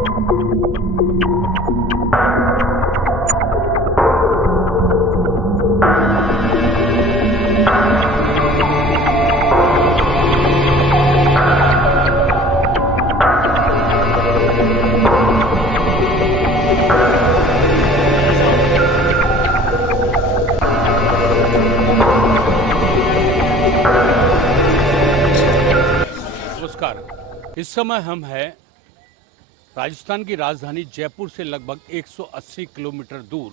नमस्कार। इस समय हम हैं राजस्थान की राजधानी जयपुर से लगभग 180 किलोमीटर दूर।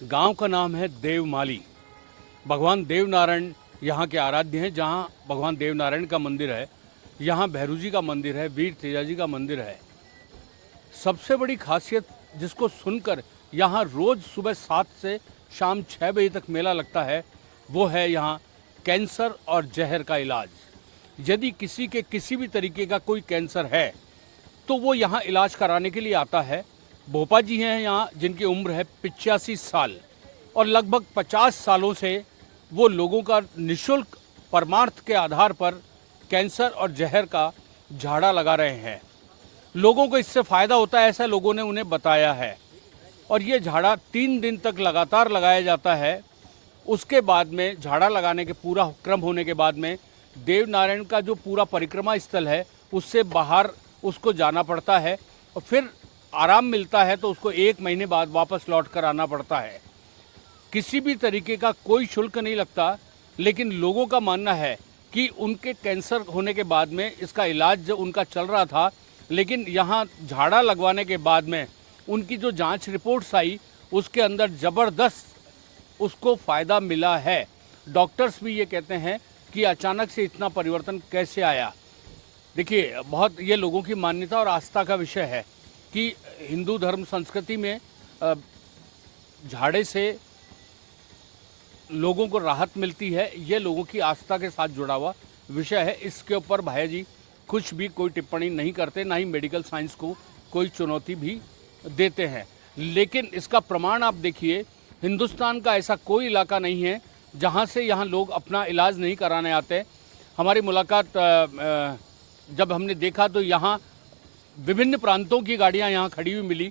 गांव का नाम है देवमाली। भगवान देवनारायण यहाँ के आराध्य हैं। जहाँ भगवान देवनारायण का मंदिर है, यहाँ भैरू जी का मंदिर है, वीर तेजाजी का मंदिर है। सबसे बड़ी खासियत जिसको सुनकर यहाँ रोज़ सुबह 7 से शाम 6 बजे तक मेला लगता है, वो है यहाँ कैंसर और जहर का इलाज। यदि किसी के किसी भी तरीके का कोई कैंसर है तो वो यहाँ इलाज कराने के लिए आता है। भोपा जी हैं यहाँ, जिनकी उम्र है 85 साल और लगभग 50 सालों से वो लोगों का निःशुल्क परमार्थ के आधार पर कैंसर और जहर का झाड़ा लगा रहे हैं। लोगों को इससे फ़ायदा होता है, ऐसा लोगों ने उन्हें बताया है। और ये झाड़ा 3 दिन तक लगातार लगाया जाता है। उसके बाद में झाड़ा लगाने के पूरा क्रम होने के बाद में देवनारायण का जो पूरा परिक्रमा स्थल है उससे बाहर उसको जाना पड़ता है और फिर आराम मिलता है तो उसको 1 महीने बाद वापस लौट कर आना पड़ता है। किसी भी तरीके का कोई शुल्क नहीं लगता, लेकिन लोगों का मानना है कि उनके कैंसर होने के बाद में इसका इलाज जो उनका चल रहा था, लेकिन यहाँ झाड़ा लगवाने के बाद में उनकी जो जांच रिपोर्ट्स आई उसके अंदर ज़बरदस्त उसको फ़ायदा मिला है। डॉक्टर्स भी ये कहते हैं कि अचानक से इतना परिवर्तन कैसे आया। देखिए, बहुत ये लोगों की मान्यता और आस्था का विषय है कि हिंदू धर्म संस्कृति में झाड़े से लोगों को राहत मिलती है। ये लोगों की आस्था के साथ जुड़ा हुआ विषय है। इसके ऊपर भैया जी कुछ भी कोई टिप्पणी नहीं करते, ना ही मेडिकल साइंस को कोई चुनौती भी देते हैं। लेकिन इसका प्रमाण आप देखिए, हिंदुस्तान का ऐसा कोई इलाका नहीं है जहाँ से यहाँ लोग अपना इलाज नहीं कराने आते। हमारी मुलाकात जब हमने देखा तो यहाँ विभिन्न प्रांतों की गाड़ियाँ यहाँ खड़ी हुई मिली।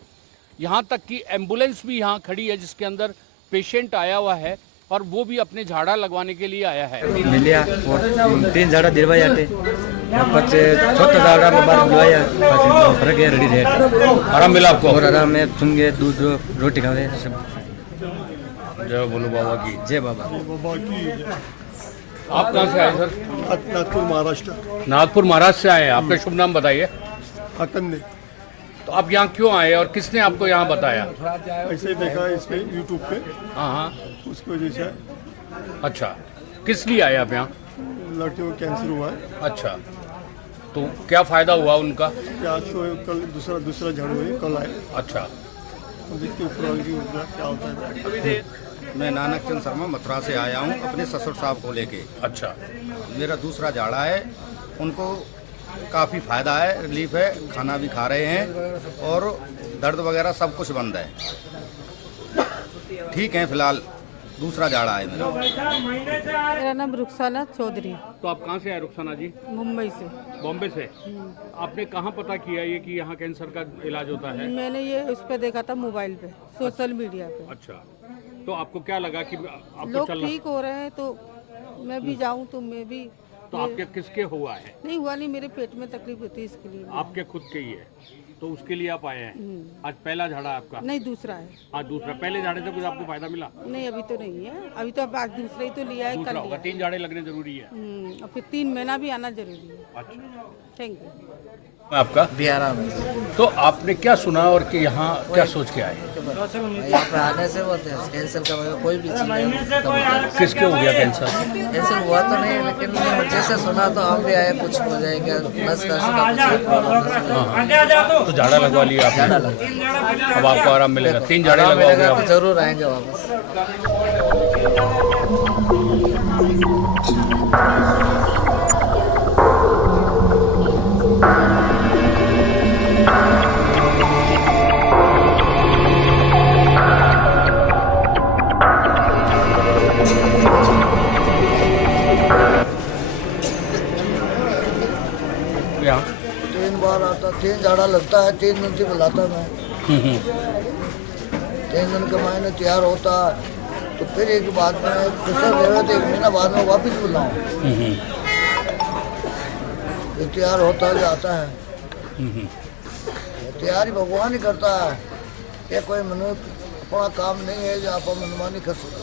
यहाँ तक कि एम्बुलेंस भी यहाँ खड़ी है जिसके अंदर पेशेंट आया हुआ है और वो भी अपने झाड़ा लगवाने के लिए आया है। मिलिया और 3 झाड़ा दिलवाए जाते और बच्चे छोटा झाड़ा में बार बुलवाया, फर्क है, रेडी रेट आराम मिला आपको? और आराम में सुनगे, दूध रोटी खावे सब। जय बोलो बाबा की जय बाबा। आप कहाँ से आए सर? नागपुर महाराष्ट्र। नागपुर महाराष्ट्र से आए हैं। आपका शुभ नाम बताइए। अकन्ने। तो आप यहाँ क्यों आए और किसने आपको यहाँ बताया? ऐसे ही देखा इस पे यूट्यूब पे, हाँ हाँ, उसकी वजह से अच्छा। किस लिए आए आप यहाँ? लड़कियों को कैंसर हुआ है। अच्छा, तो क्या फ़ायदा हुआ उनका? आज तो कल दूसरा झाड़ू है, कल आए। अच्छा, देखते ऊपर वाले की ऊर्जा क्या होता है। मैं नानक चंद शर्मा मथुरा से आया हूँ अपने ससुर साहब को लेके। अच्छा, मेरा दूसरा झाड़ा है, उनको काफ़ी फ़ायदा है, रिलीफ है, खाना भी खा रहे हैं और दर्द वगैरह सब कुछ बंद है, ठीक है। फिलहाल दूसरा झाड़ा है मेरा। मेरा नाम रुखसाना चौधरी। तो आप कहाँ से आए रुखसाना जी? मुंबई से। बॉम्बे से। आपने कहाँ पता किया ये कि यहाँ कैंसर का इलाज होता है? मैंने ये उस पर देखा था मोबाइल पे, सोशल मीडिया पे। अच्छा, तो आपको क्या लगा कि आपको लोग चलना? ठीक हो रहे हैं तो मैं भी जाऊं तो मैं भी। तो आपके किसके हुआ है? नहीं हुआ, नहीं, मेरे पेट में तकलीफ होती है इसके लिए। आपके खुद के ही है, तो उसके लिए आप आए हैं। आज पहला झाड़ा आपका? नहीं, दूसरा है। आज दूसरा। पहले झाड़े से कुछ आपको फायदा मिला? नहीं, अभी तो नहीं है। अभी तो अब आज दूसरा ही तो लिया है, दूसरा कल होगा। लिया। 3 झाड़े लगने जरूरी है। और फिर 3 महीना भी आना जरूरी है। अच्छा, थैंक यू। आपका? बिहारा में तो आपने क्या सुना और कि यहाँ क्या सोच के आए? यहाँ पे आने से वो कैंसर का कोई भी चीज किसके हो गया कैंसर? कैंसर हुआ तो नहीं, लेकिन जैसे सुना तो हम भी आए, कुछ हो जाएगा नस का। तो झाड़ा लगवा लिया आपने? झाड़ा लगा, अब आपको आराम मिलेगा। 3 झाड़े लगवाओगे आप? तो जरूर आएंगे वापस। यहाँ 3 बार आता, 3 झाड़ा लगता है, 3 दिन से बुलाता मैं, 3 दिन के महीने तैयार होता है, तो फिर एक बाद में कसर रहे तो 1 महीना बाद में वापस बुलाऊँ, ये तैयार होता जाता है। तैयारी भगवान ही करता है, ये कोई मनुष्य अपना काम नहीं है जो आप मनमानी कर सकते,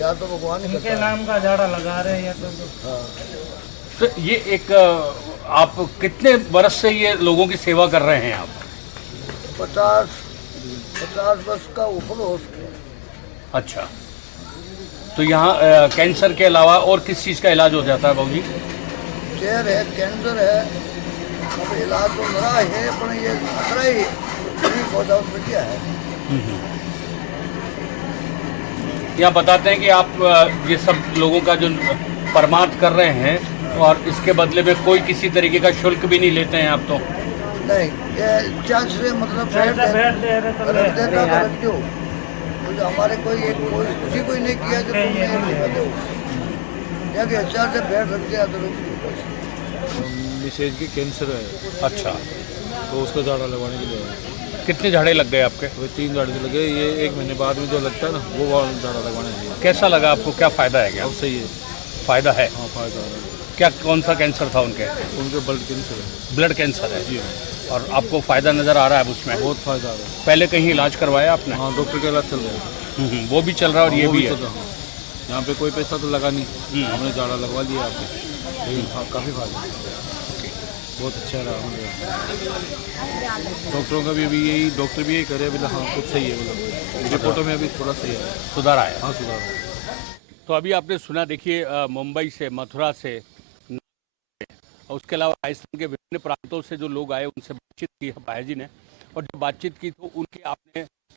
या तो भगवान ही करता है। नाम का झाड़ा लगा रहे हैं हाँ। तो ये एक आप कितने वर्ष से ये लोगों की सेवा कर रहे हैं आप? 50 वर्ष का ऊपर हो सकता। अच्छा, तो यहाँ कैंसर के अलावा और किस चीज़ का इलाज हो जाता है बाबूजी? चेयर है, कैंसर है, अब इलाज तो मेरा है, पर ये खतरा ही ठीक हो जाओ बढ़िया है। यहाँ बताते हैं कि आप ये सब लोगों का जो परमार्थ कर रहे हैं और इसके बदले में कोई किसी तरीके का शुल्क भी नहीं लेते हैं आप तो? नहीं, ये चार्ज से मतलब रख देता तो रख दो, हमारे कोई किसी कोई नहीं किया जो तुमने नहीं दो, या कि चार्ज से बैठ रख दिया तो रख दो। मिसेज की कैंसर है, अच्छा, तो उसको झाड़ा लगवाने के लिए आए। कितने झाड़े लग गए आपके? वो 3 झाड़े से लगे, ये 1 महीने बाद में जो लगता है ना वो वाला झाड़ा लगवाने के लिए। कैसा लगा आपको, क्या फ़ायदा है? क्या अब सही है, फ़ायदा है? हाँ फायदा है। क्या कौन सा कैंसर था उनके? उनके ब्लड कैंसर है। ब्लड कैंसर है जी और आपको फ़ायदा नज़र आ रहा है उसमें? बहुत फायदा आ रहा है। पहले कहीं इलाज करवाया आपने? हाँ, डॉक्टर का इलाज चल रहा है। वो भी चल रहा है और ये वो भी है? चल रहा है। यहाँ पे कोई पैसा तो लगा नहीं, हमने झाड़ा लगवा लिया आपके, लेकिन काफ़ी फायदा है। बहुत अच्छा रहा हमें। डॉक्टरों का भी अभी यही, डॉक्टर भी यही करे बोला हाँ कुछ सही है, मतलब रिपोर्टों में अभी थोड़ा सही है, सुधार आया? हाँ सुधार है। तो अभी आपने सुना, देखिए मुंबई से, मथुरा से और उसके अलावा राजस्थान के विभिन्न प्रांतों से जो लोग आए उनसे बातचीत की है भाई जी ने, और जब बातचीत की तो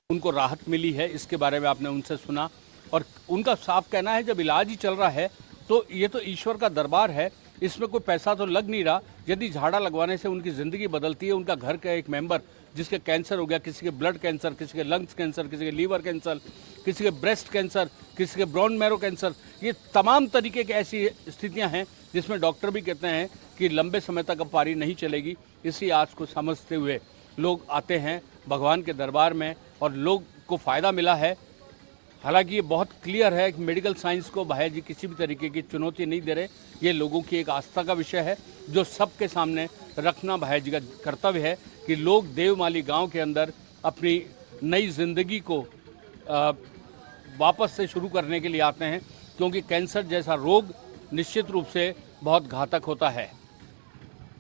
उनको राहत मिली है, इसके बारे में आपने उनसे सुना। और उनका साफ कहना है जब इलाज ही चल रहा है तो ये तो ईश्वर का दरबार है, इसमें कोई पैसा तो लग नहीं रहा। यदि झाड़ा लगवाने से उनकी ज़िंदगी बदलती है, उनका घर का एक मेंबर जिसके कैंसर हो गया, किसी के ब्लड कैंसर, किसी के लंग्स कैंसर, किसी के लीवर कैंसर, किसी के ब्रेस्ट कैंसर, किसी के ब्रोन मैरो कैंसर, ये तमाम तरीके की ऐसी स्थितियां हैं जिसमें डॉक्टर भी कहते हैं कि लंबे समय तक अब पारी नहीं चलेगी। इसी आस को समझते हुए लोग आते हैं भगवान के दरबार में और लोग को फ़ायदा मिला है। हालांकि ये बहुत क्लियर है कि मेडिकल साइंस को भाई जी किसी भी तरीके की चुनौती नहीं दे रहे, ये लोगों की एक आस्था का विषय है जो सबके सामने रखना भाई जी का कर्तव्य है कि लोग देवमाली गांव के अंदर अपनी नई ज़िंदगी को वापस से शुरू करने के लिए आते हैं, क्योंकि कैंसर जैसा रोग निश्चित रूप से बहुत घातक होता है।